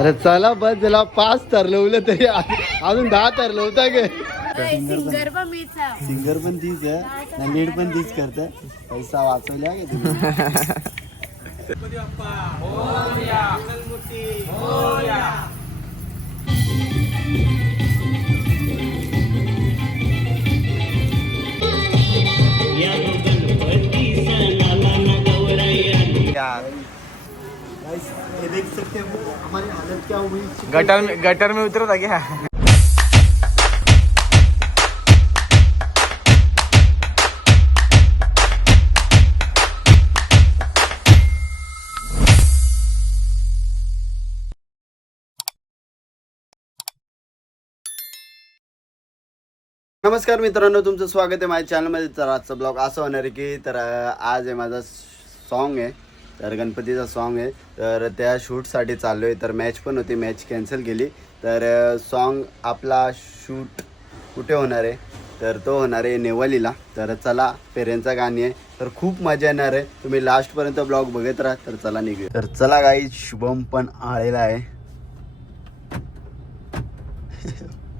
अरे चला बस त्याला 5 ठरलवलं तरी अजून 10 ठरलं होता गे. सिंगर पण तीच आहे, लीड पण तीच करते. पैसा वाचवल्या गे तुम्ही. ये देख सकते हो हमारी हालत क्या हुई. गटर में उतरता क्या? नमस्कार मित्रांनो, तुमचं स्वागत आहे माझ्या चॅनलमध्ये. तर आजचा ब्लॉग असं होणार आहे की तर आज आहे माझा सॉन्ग आहे, तर गणपतीचा सॉन्ग आहे. तर त्या शूटसाठी चाललो आहे. तर मॅच पण होती, मॅच कॅन्सल केली. तर सॉन्ग आपला शूट कुठे होणार आहे, तर तो होणार आहे नेवालीला. तर चला, पेरेंचा गाणी आहे, तर खूप मजा येणार आहे. तुम्ही लास्टपर्यंत ब्लॉग बघत राहा. तर चला निघूया. तर चला गाई, शुभम पण आलेला आहे.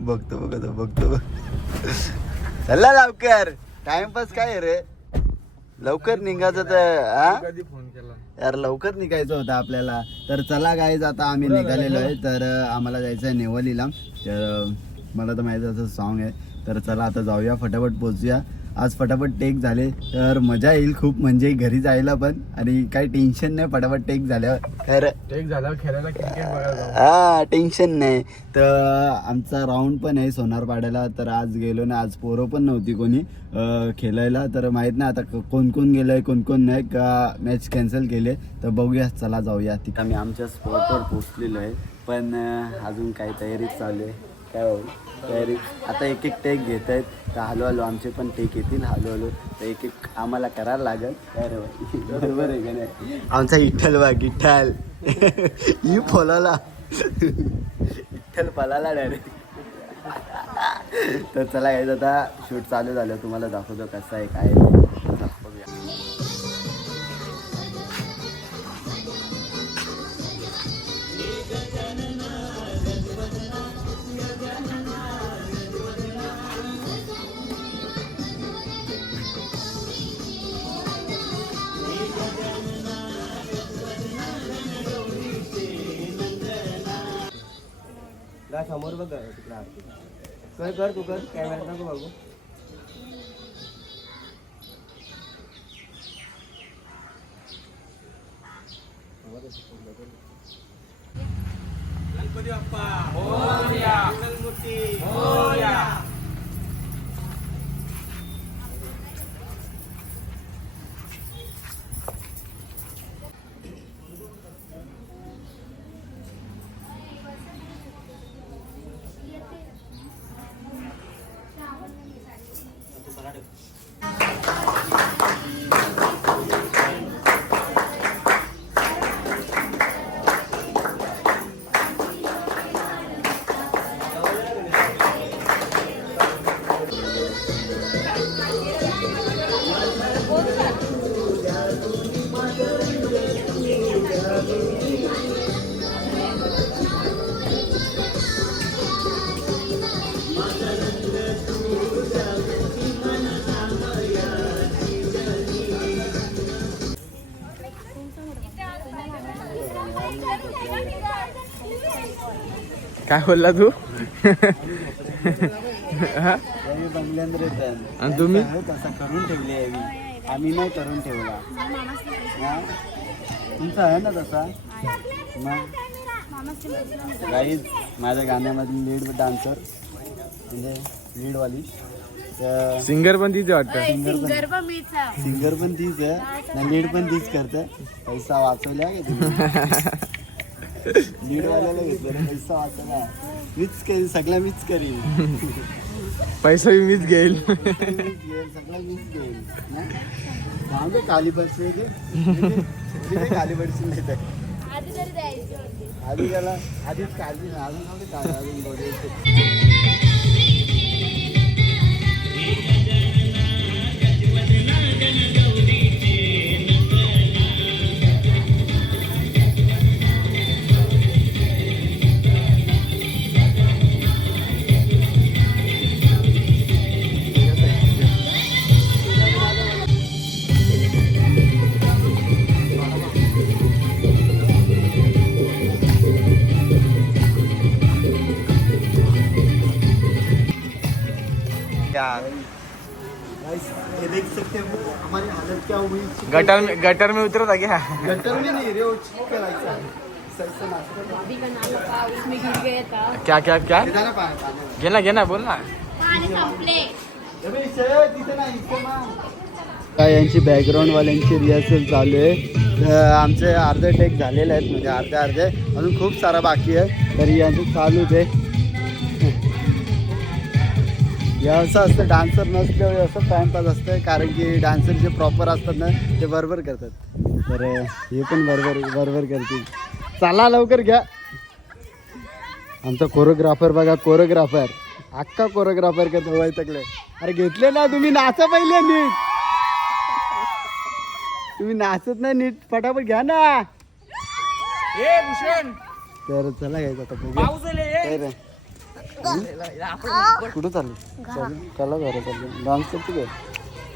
बघतो चला लवकर, टाइमपास काय रे, लवकर निघायचं. तर कधी फोन केला यार, लवकर निघायचं होतं आपल्याला. तर चला गाईज, आता आम्ही निघालेलो आहे. तर आम्हाला जायचं आहे नेवालीला. तर मला तर माहिती असं सॉन्ग आहे. तर चला आता जाऊया, फटाफट पोचूया. आज फटाफट टेक झाले तर मजा येईल खूप, म्हणजे घरी जायला पण, आणि काही टेन्शन नाही. फटाफट टेक झाल्यावर खरं टेक झाल्यावर खेळायला क्रिकेट बघायला जाऊ. हा, टेन्शन नाही. तर आमचा राऊंड पण आहे सोनारपाड्याला. तर आज गेलो ना, आज पोरं पण नव्हती कोणी खेळायला. तर माहीत नाही आता कोण कोण गेलंय, कोण कोण नाही, का मॅच कॅन्सल केले. तर बघूया, चला जाऊया. तिथं आम्ही आमच्या स्पॉटवर पोचलेलो आहे, पण अजून काही तयारीच चालू आहे. काय भाऊ, तयारी आता एक एक टेक घेत आहेत. तर हळूहळू आमचे पण टेक येतील हळूहळू. तर एक एक आम्हाला करायला लागेल. काय रे भाई, बरोबर आहे का नाही? आमचा विठ्ठल बघ, विठ्ठल ही फॉलाला विठ्ठल फलाला डायरेक्ट. तर चला यायचं, आता शूट चालू झालं, तुम्हाला दाखवतो कसं आहे काय आहे. दाखवूया. समोर बघ तिकडे कर तू कर, कॅमेरा नको बघू. गणपती बाप्पा मोरया, मंगलमूर्ती मोरया. काय बोलला तू? बंगल्यावर येतात आणि तुम्ही तसं करून ठेवली आहे, आम्ही नाही करून ठेवला. तुमचा आहे ना तसा. मग गाईज, माझ्या गाण्यामधली लीड डान्सर, म्हणजे लीडवाली. सिंगर पण तिथे वाटतं. सिंगर पण तीच आहे, लीड पण तीच करते. पैसा वाचवल्या गे तुम्ही. लीड वाल्याला घेतलं, पैसा वाचवला मीच करीन, सगळं मीच करीन. पैसा मी मीच घेईल. सगळं मीच घेईल. सांगू काली बरशी काली बरशी नाही, आधी गेला आधीच काळजी अजून क्या हुई चिक गटर में उतरता क्या? गटर में नहीं रे, वो चिक करायचा सरसं नाचतं. भाभी का नाम लगा उसमें गिर गया था. क्या क्या क्या? हे झालं पाणी. घे ना बोल ना. पाणी संपले. अबे इथे तिथे नाही, इथे ना. काय यांची बॅकग्राऊंड वाल्यांची रिहर्सल चालू आहे. आमचे अर्धे टेक झालेले आहेत, म्हणजे अर्धे अजून खूप सारा बाकी आहे, तरी यांचं चालूच आहे. या असं असतं, डान्सर नसल्यावर असं टाइमपास असतं, कारण की डान्सर जे प्रॉपर असतात ना ते बरोबर करतात. तर हे पण बरोबर करतील. चला लवकर घ्या. आमचा कोरिओग्राफर बघा, कोरिओग्राफर अख्खा कोरिओग्राफर करतो वैतकले. अरे घेतले ना तुम्ही, नाचा पहिले नीट. तुम्ही नाचत नाही नीट, फटाफट घ्या ना. तर चला घ्यायचं आता बघूया. कुठं चालू चला घरा चालू डान्स करतो काय?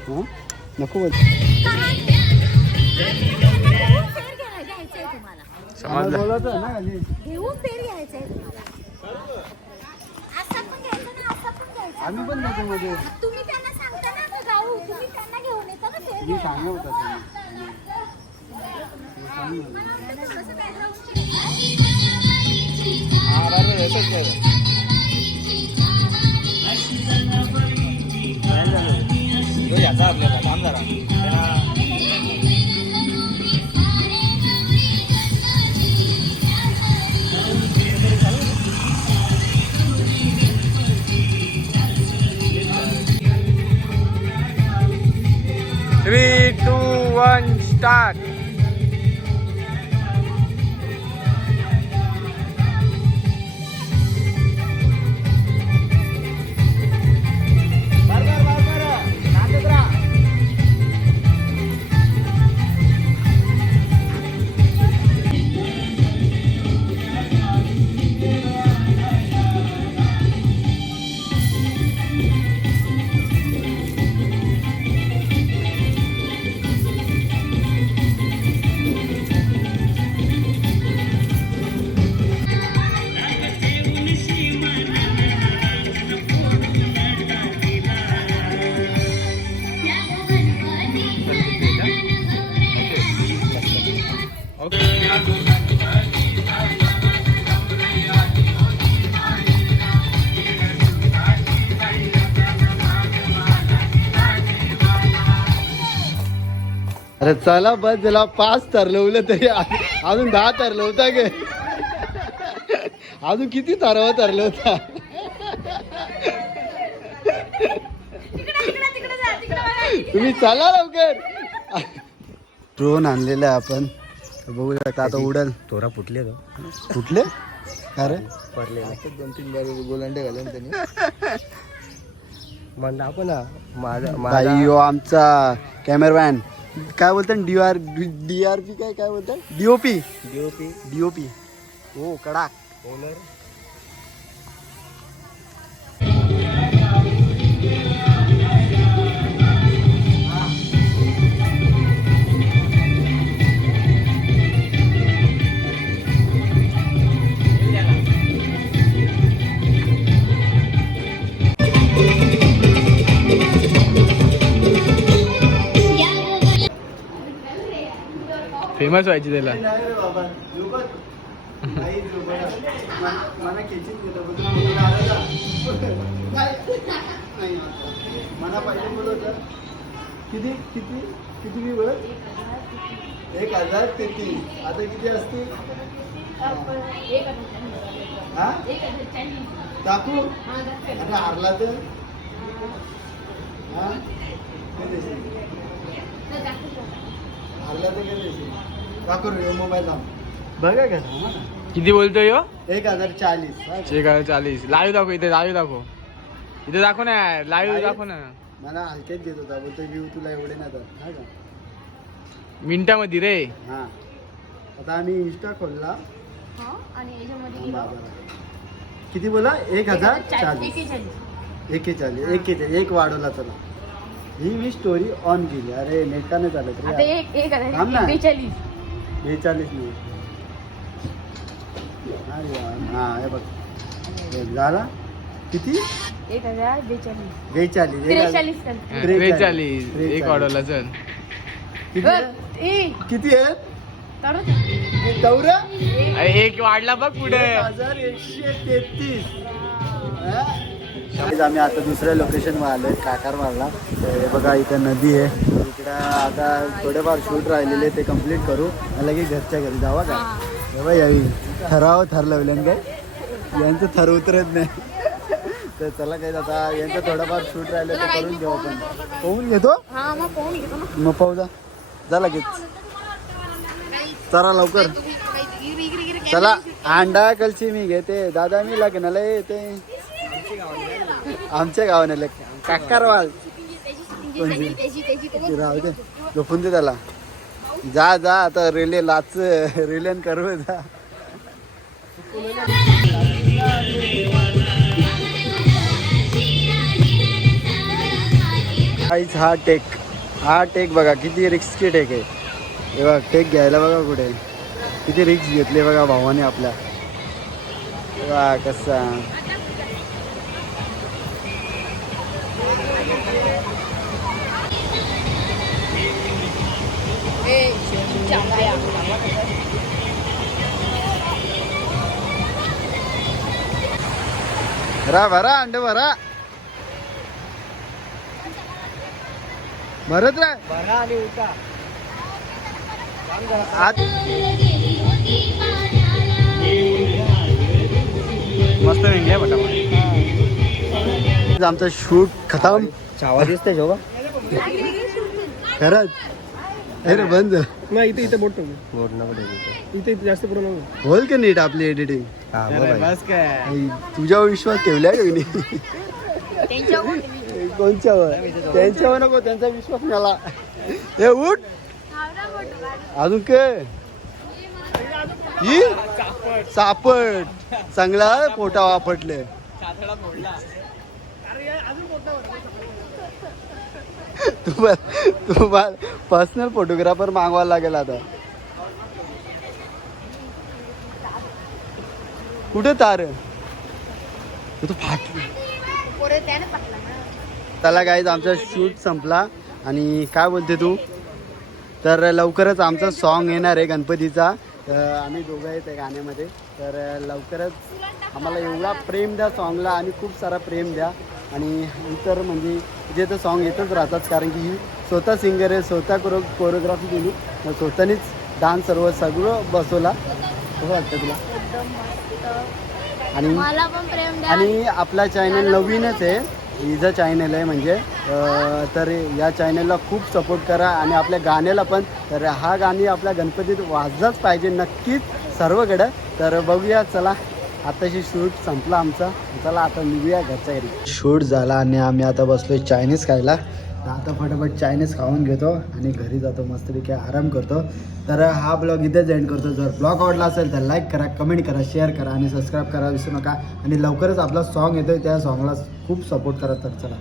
हां नको बोल. समजलं. बोलायचं ना खाली. घेऊन पेर घ्यायचंय तुम्हाला. असं पण घ्यायचं ना, असं पण घ्यायचं. आम्ही पण त्याच्यामध्ये तुम्ही त्यांना सांगता ना का जाऊ, तुम्ही त्यांना घेऊन येता ना पेर. मी सांगत होता आपल्याला काम जरा. 3, 2, 1 स्टार्ट. अरे चला बस त्याला 5 तरलवलं तरी अजून 10 तरलं होता गे. अजून किती तरलं होता. तुम्ही चला लवकर. ड्रोन आणलेला आहे आपण, बघू शकता. आता उडल. तोरा फुटले तो कुठले अरे पडले 2-3 बार गोलांडे घाले त्यांनी. मग आपण भाई आमचा कॅमेरामॅन काय बोलतात, डीआरपी काय बोलतात, डीओपी डीओपी हो कडाक ओनर. फेमस व्हायची त्याला. किती किती किती मी बोलत 1033. आता किती असतील हा टाकू. अरे हारला तर हा हारला तर काय देशील. टाकू रे मोबाईल लाव बघा का किती बोलतोय ह्यो? 1040. 40. लाईव्ह दाखव इथे, लाईव्ह दाखव इथे, दाखव ना लाईव्ह दाखव ना. मला हलक्यात देत होता, बोलतो व्ह्यू तुला एवढे नाही जात हा का मिनिटामध्ये रे. हा आता आम्ही इंस्टा खोलला. आणि याच्यामध्ये किती बोला 1040. 41 एक वाढवला चला. ही मी स्टोरी ऑन केली. अरे नेट का नाही चालत आता रे. एक थांब ना. 42. 42 नाही. हा हे बघ झाला किती 1042. 42. 43 43 एक वाढवला चल. किती आहे? किती आहे तवरा अरे एक वाढला बघ पुढे 1133. आम्ही आता दुसऱ्या लोकेशनवर आलोय काकारवाडला. तर हे बघा इथं नदी आहे. इकडं आता थोडेफार शूट राहिलेले ते कम्प्लीट करू लगेच घरच्या घरी जावा का तेव्हा यावी ठरलंय काय यांचं ठर उतरत नाही. तर चला काही आता यांचं थोडंफार शूट राहिलं ते करून घेऊ आपण. पाहून घेतो मग पाहू जा लगेच. चला लवकर चला. अंडा कलची मी घेते दादा मी लग्नाला येते आमच्या गावाने काकारवाल राहू दे झोपून दे त्याला. जा जा आता रिले लाच रिलेन करू जा. हा टेक बघा किती रिस्की टेक आहे. हे बघा टेक घ्यायला बघा कुठे किती रिक्स घेतले बघा भावाने आपल्या. वा कसा भरा अंडे भरा भरत राह भरा आणि उठा. आत मस्त निघले पटापट. आमचा शूट खतम. चावा दिसते जेव्हा खरंच अरे बंद नाही इथे बोट बोट नको इथे जास्त पुढे नको. होईल का नीट आपली एडिटिंग. बस काय तुझ्यावर विश्वास ठेवलाय का मी कोणच्यावर त्यांच्यावर नको त्यांचा विश्वास मला. हे उठ अजून काय ही सापट चांगला पोटा वापटले. तुम्हाला पर्सनल फोटोग्राफर मागवायला लागेल आता. कुठे तार तू फाटली. चला गाईज आमचा शूट संपला आणि काय बोलते तू. तर लवकरच आमचा सॉन्ग येणार आहे गणपतीचा. आम्ही दोघं आहेत त्या गाण्यामध्ये. तर लवकरच आम्हाला एवढा प्रेम द्या सॉन्गला आणि खूप सारा प्रेम द्या. आणि इतर म्हणजे जे तर सॉन्ग येतच राहतात कारण की ही स्वतः सिंगर आहे. स्वतः कोरिओग्राफी केली स्वतःनीच डान्स सगळं बसवला. कसं वाटतं तुला. आणि आपला चॅनल नवीनच आहे हिचं चॅनल आहे म्हणजे तर या चॅनलला खूप सपोर्ट करा आणि आपल्या गाण्याला पण. तर हा गाणी आपल्या गणपतीत वाजलाच पाहिजे नक्कीच सर्वकडं. तर बघूया चला आताशी शूट संपला आमचा. चला आता निघूया घरच्या घरी. शूट झाला आणि आम्ही आता बसलोय चायनीज खायला. आता फटाफट चायनीज खाऊन घेतो आणि घरी जातो मस्तपैकी आराम करतो. तर हा ब्लॉग इथेच एंड करतो. जर ब्लॉग आवडला असेल तर लाईक करा कमेंट करा शेअर करा आणि सबस्क्राईब करा विसरू नका. आणि लवकरच आपला सॉन्ग येतोय त्या सॉन्गला खूप सपोर्ट करा. तर चला.